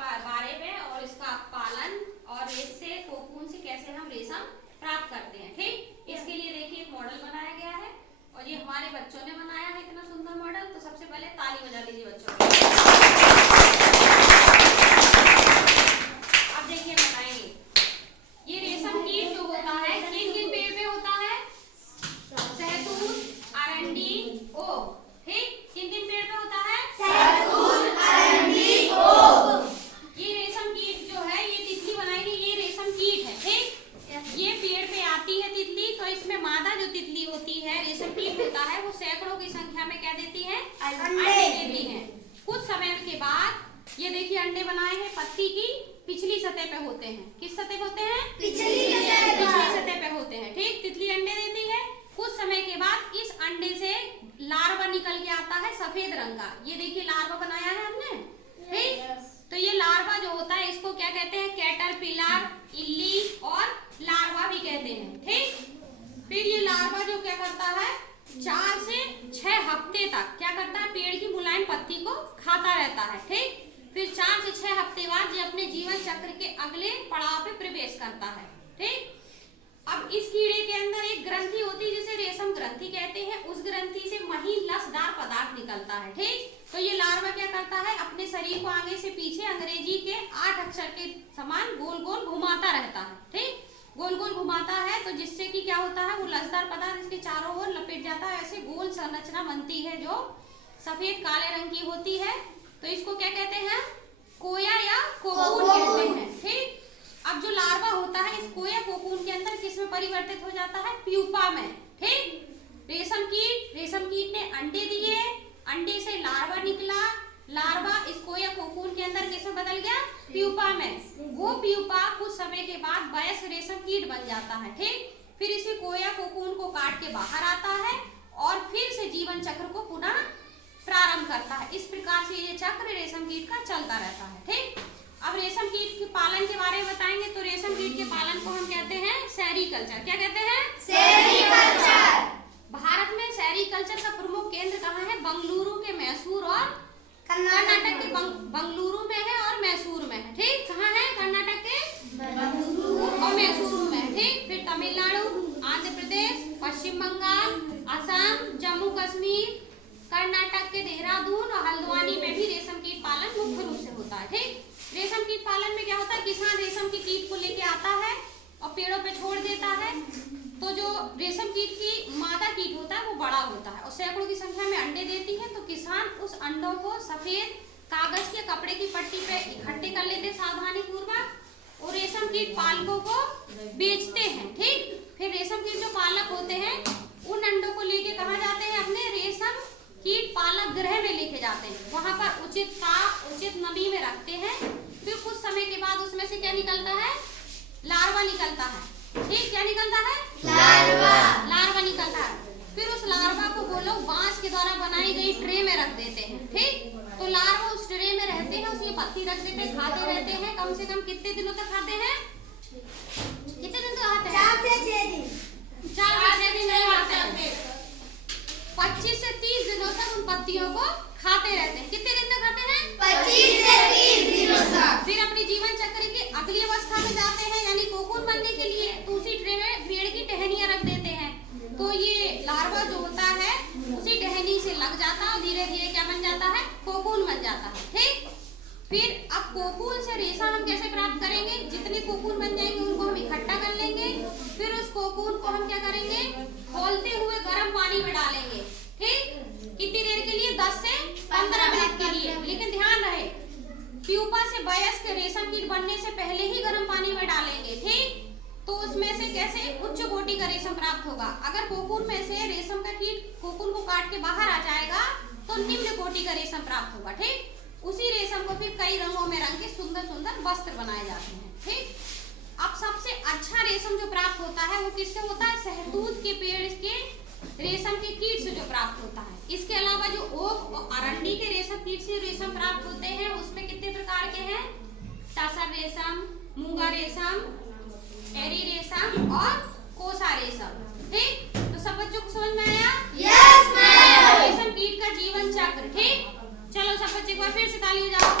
बारे में और इसका पालन और इससे कोकून से कैसे हम रेशम प्राप्त करते हैं। ठीक, इसके लिए देखिए एक मॉडल बनाया गया है और ये हमारे बच्चों ने बनाया है इतना सुंदर मॉडल। तो सबसे पहले ताली बजा लीजिए बच्चों को। अब देखिए बताएंगे ये रेशम कीट जो होता है किन किन पेड़ पे होता है? शहतूत, अरंडी, ओक। ठीक, किन किन पेड़ पे होता है? शहतूत, अरंडी, ओक। ये रेशम कीट जो है ये तितली बनाई गई, ये रेशम कीट है। ठीक, ये पेड़ पे आती है तितली, तो इसमें मादा जो तितली होती है रेशम कीट होता है वो सैकड़ों की संख्या में क्या देती है? अंडे देती है। कुछ समय के बाद ये देखिए अंडे बनाए हैं पत्ती की पिछली सतह पे होते हैं। किस सतह पे होते हैं? पिछली सतह पे होते हैं। ठीक, तितली अंडे देती है। कुछ समय के बाद इस अंडे से लार्वा निकल के आता है सफेद रंग का। ये देखिए लार्वा बनाया है हमने। ठीक, तो ये लार्वा जो होता है इसको क्या कहते हैं? कैटरपिलर, इल्ली और लार्वा भी कहते हैं। ठीक, फिर ये लार्वा जो क्या करता है 4 से 6 हफ्ते तक क्या करता है? पेड़ की मुलायम पत्ती को खाता रहता है। ठीक, फिर 4 से 6 हफ्ते बाद ये अपने जीवन चक्र के अगले पड़ाव पे प्रवेश करता है। ठीक, अब इस कीड़े के अंदर एक ग्रंथि होती है जिसे रेशम ग्रंथि कहते हैं। उस ग्रंथि से महीन लसदार पदार्थ निकलता है। ठीक, तो ये लार्वा क्या करता है? अपने शरीर को आगे से पीछे अंग्रेजी के 8 अक्षर के समान गोल गोल घुमाता रहता है। ठीक, गोल गोल घुमाता है तो जिससे कि क्या होता है वो लसदार पदार्थ इसके चारों ओर लपेट जाता है। ऐसे गोल संरचना बनती है जो सफेद काले रंग की होती है। तो इसको क्या कहते हैं? कोया या कोकून कहते हैं। ठीक, अब जो लार्वा होता है इस कोया कोकून के अंदर किस में परिवर्तित हो जाता है? प्यूपा में। ठीक, रेशम कीट ने अंडे दिए, अंडे से लार्वा निकला, लार्वा इस कोया कोकून के अंदर किस में बदल गया? प्यूपा में। वो प्यूपा कुछ समय के बाद वयस्क रेशम कीट बन जाता है। ठीक, फिर इसी कोया कोकून को काट के बाहर आता है और फिर से जीवन चक्र को पुनः प्रारंभ करता है। इस प्रकार से ये चक्र रेशम कीट का चलता रहता है। ठीक, अब रेशम कीट के पालन के बारे में बताएंगे। तो रेशम कीट के पालन को हम कहते हैं सेरीकल्चर। क्या कहते हैं? सेरीकल्चर। भारत में सेरीकल्चर का प्रमुख केंद्र कहाँ है? बंगलुरु के मैसूर और कर्नाटक के बंगलुरु में है और मैसूर में है। ठीक, कहाँ है? कर्नाटक के बंगलुरु और मैसूर में। ठीक, फिर तमिलनाडु, आंध्र प्रदेश, पश्चिम बंगाल, असम, जम्मू कश्मीर, कर्नाटक के देहरादून और हल्द्वानी में भी रेशम कीट पालन मुख्य रूप से होता है। ठीक, रेशम कीट पालन में क्या होता है? किसान रेशम के कीट को लेके आता है और पेड़ों पे छोड़ देता है। तो जो रेशम कीट की मादा कीट होता है वो बड़ा होता है और सैकड़ों की संख्या में अंडे देती है। तो किसान उस अंडों को सफेद कागज के कपड़े की पट्टी पे इकट्ठे कर लेते सावधानी पूर्वक और रेशम कीट पालकों को बेचते हैं। ठीक, फिर रेशम कीट जो पालक होते हैं उन अंडों को लेके कहाँ जाते हैं? अपने रेशम कीट पालक गृह में लेके जाते हैं। वहां पर उचित नमी में रखते हैं। फिर कुछ समय के बाद उसमें से क्या निकलता है? लार्वा निकलता है। ठीक, क्या निकलता है? लार्वा निकलता है। फिर उस लार्वा को वो लोग बांस के द्वारा बनाई गई ट्रे में रख देते हैं। ठीक, तो लार्वा उस ट्रे में रहते हैं, उसमें पत्ती रख देते हैं, खाते रहते हैं। कम से कम कितने दिनों तक खाते हैं? कितने दिन तक खाते हैं? 4 से 6 दिन। 4 से 6 दिन नहीं खाते हैं। 25 से 30 दिनों तक उन पत्तियों को खाते रहते हैं। कितने दिन तक खाते हैं? 25 से 30 दिनों तक। फिर अपने जीवन चक्र की अगली अवस्था में जाते हैं यानी कोकून बनने के लिए। तो उसी ट्रे में पेड़ की टहनियां रख देते हैं। तो ये लार्वा जो होता है उसी टहनी से लग जाता है और धीरे धीरे क्या बन जाता है? कोकून बन जाता है। ठीक, फिर अब कोकून से रेशा हम कैसे प्राप्त करेंगे? जितने कोकून बन जाएंगे उनको हम इकट्ठा कर लेंगे। फिर उस कोकून को हम क्या करेंगे? खोलते हुए गर्म पानी में डालेंगे। ठीक, कितनी देर के लिए? 10 से 15 मिनट के लिए। लेकिन ध्यान रहे प्यूपा से वयस्क रेशम कीट बनने से पहले ही गर्म पानी में डालेंगे। ठीक, तो उसमें से कैसे उच्च कोटि का रेशम प्राप्त होगा? अगर कोकून में से रेशम का कीट कोकून को काट के बाहर आ जाएगा तो निम्न कोटि का रेशम प्राप्त होगा। ठीक, उसी रेशम को फिर कई रंगों में रंग के सुंदर सुंदर वस्त्र बनाए जाते हैं। ठीक, अब सबसे अच्छा रेशम जो प्राप्त होता है वो किससे होता है? शहतूत के पेड़ के रेशम के कीट से जो प्राप्त होता है। इसके अलावा जो ओक और अरंडी के रेशम कीट से रेशम प्राप्त होते हैं उसमें कितने प्रकार के हैं? टसर रेशम, मूंगा रेशम, एरी रेशम और कोसा रेशम। ठीक, तो सब बच्चों को समझ में आया? Yes ma'am. रेशम कीट का जीवन चक्र। ठीक, चलो सब बच्चे एक बार फिर से ताली बजाओ।